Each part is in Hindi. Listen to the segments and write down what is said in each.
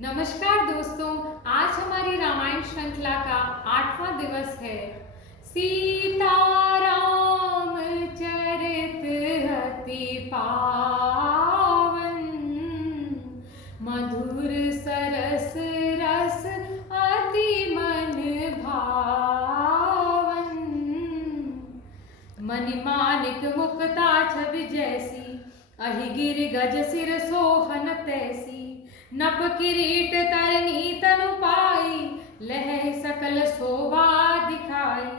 नमस्कार दोस्तों, आज हमारी रामायण श्रृंखला का 8वां दिवस है। सीताराम चरित अति पावन, मधुर सरस रस अति मन भावन। मणिमाणिक मुक्ता छवि जैसी, अहिगिर गज सिर सोहन तैसी। नभ किरीट तरनी तनु पाई, लह सकल शोभा दिखाई।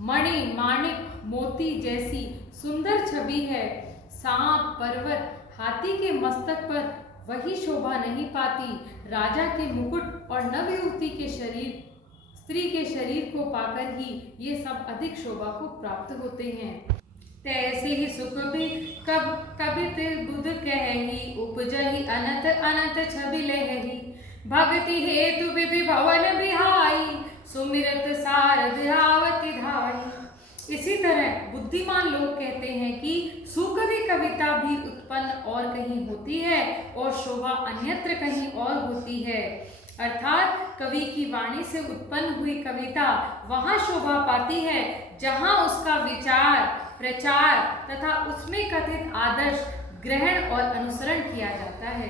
मणि माणिक मोती जैसी सुंदर छवि है। सांप पर्वत हाथी के मस्तक पर वही शोभा नहीं पाती। राजा के मुकुट और नवयुवती के शरीर, स्त्री के शरीर को पाकर ही ये सब अधिक शोभा को प्राप्त होते हैं। तैसे ही सुख भी कबित बुध कहि, उपजहि अनंत अनंत छवि लहरी। भक्ति हेतु विधि भवन बिहाई, सुमिरत सारद आवति धाई। इसी तरह बुद्धिमान लोग कहते हैं कि सुकवि कविता भी उत्पन्न और कहीं होती है और शोभा अन्यत्र कहीं और होती है। अर्थात कवि की वाणी से उत्पन्न हुई कविता वहां शोभा पाती है जहां उसका विचार, प्रचार तथा उसमें कथित आदर्श ग्रहण और अनुसरण किया जाता है।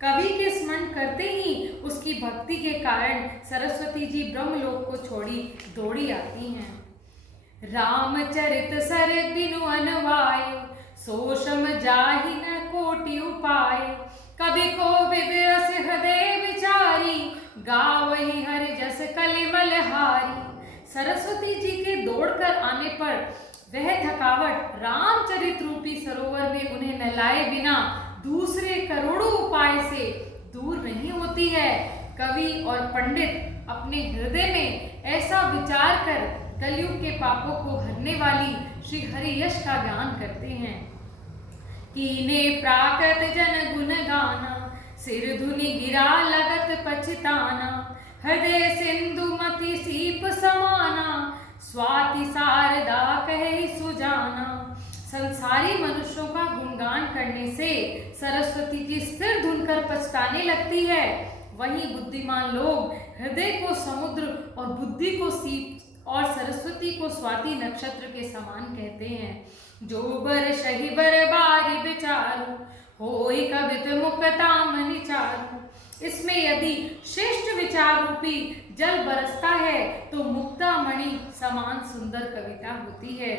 कवि के स्मरण करते ही उसकी भक्ति के कारण सरस्वती जी ब्रह्मलोक को छोड़ी दौड़ी आती हैं। रामचरित सर बिनु अनवाय, सोषम जाहि न कोटि उपाय। कवि को विदस हृदय विचारी, गावहि हरि जस कलिमल हारी। सरस्वती जी के दौड़कर आने पर वह थकावट रामचरित रूपी सरोवर में उन्हें नहलाए बिना दूसरे करोड़ों उपाय से दूर नहीं होती है। कवि और पंडित अपने हृदय में ऐसा विचार कर कलयुग के पापों को हरने वाली श्री हरि यश का ज्ञान करते हैं। कीने प्राकृत जन गुण गाना, सिर धुनि गिरा लगत पछताना। हृदय सिंधु मति सीप समाना, स्वाति शारदा कहे सुजाना। संसारी मनुष्यों का गुणगान करने से सरस्वती जी स्थिर धुन कर पछताने लगती है। वहीं बुद्धिमान लोग हृदय को समुद्र और बुद्धि को सीप और सरस्वती को स्वाति नक्षत्र के समान कहते हैं। जो बर शहि बर बारी विचारू, होई कवित मुक्ता मनि चारू। इसमें यदि श्रेष्ठ विचार रूपी जल बरसता है तो मुक्ता मणि समान सुंदर कविता होती है।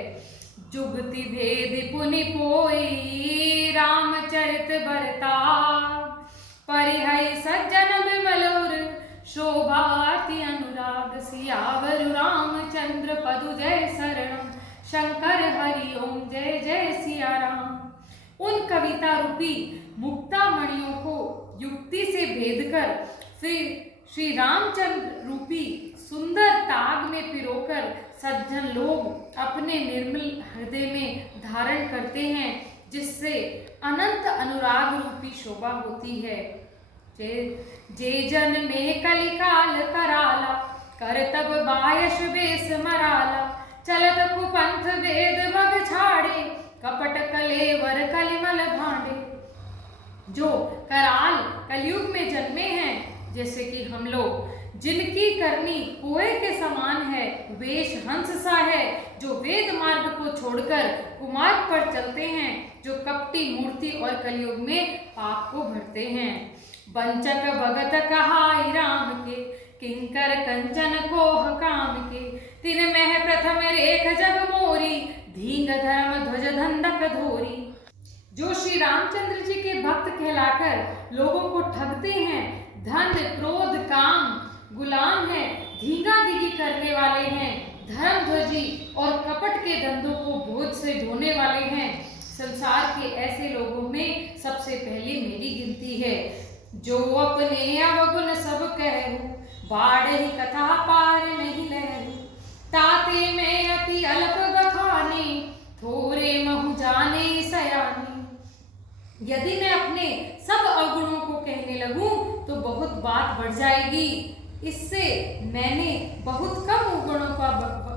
जुगति भेद पुनि पोई, रामचरित बरताव। परिहै सज्जन विमल उर, शोभाति अनुराग। सियावर रामचंद्र पदु जय शरणम, शंकर हरि ओम जय जय सिया राम। उन कविता रूपी मुक्ता मणियों को युक्ति से भेद कर फिर श्री रामचंद्र रूपी सुंदर ताग में पिरोकर सज्जन लोग अपने निर्मल हृदय में धारण करते हैं, जिससे अनंत अनुराग रूपी शोभा होती है। जे जन में कलिकाल कराला, कर तब बायश बेस मराला। चलत कुपंथ वेद बग छाड़े, कपट कलेवर कलिमल भांडे। जो कराल कलयुग में जन्मे हैं, जैसे कि हम लोग, जिनकी करनी कुएं के समान है, वेश हंस सा है, जो वेद मार्ग को छोड़कर कुमार्ग पर चलते हैं, जो कपटी मूर्ति और कलयुग में पाप को भरते हैं। वंचक भगत कहाई राम के, किंकर कंचन कोह काम के। तिन मह प्रथम रेख जग मोरी, धींग धर्म ध्वज धंधक धोरी। जो श्री रामचंद्र जी के भक्त कहलाकर लोगों को ठगते हैं, धन क्रोध काम गुलाम हैं, धींगा धींगी करने वाले हैं, धर्म ध्वजी और कपट के धंधों को बोझ से ढोने वाले हैं, संसार के ऐसे लोगों में सबसे पहले मेरी गिनती है। जो अपने अवगुण सब कहूं, बाढ़ ही कथा पार नहीं लहरू। ताते में अति अल्प बखाने, थोरे महु जाने सयाने। यदि मैं अपने सब अवगुणों को कहने लगूं तो बहुत बात बढ़ जाएगी। इससे मैंने बहुत कम अवगुणों का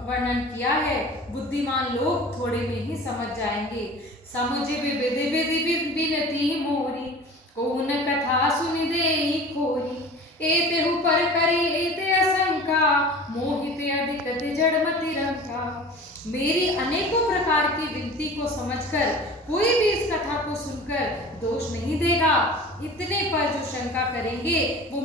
वर्णन किया है। बुद्धिमान लोग थोड़े में ही समझ जाएंगे। समुझ विधि विधि विनती मोरी, कौन कथा सुनि देहि खोरी। मेरी अनेकों प्रकार की विनती को समझकर कोई भी इस कथा को सुनकर दोष नहीं देगा। इतने पर जो शंका करेंगे वो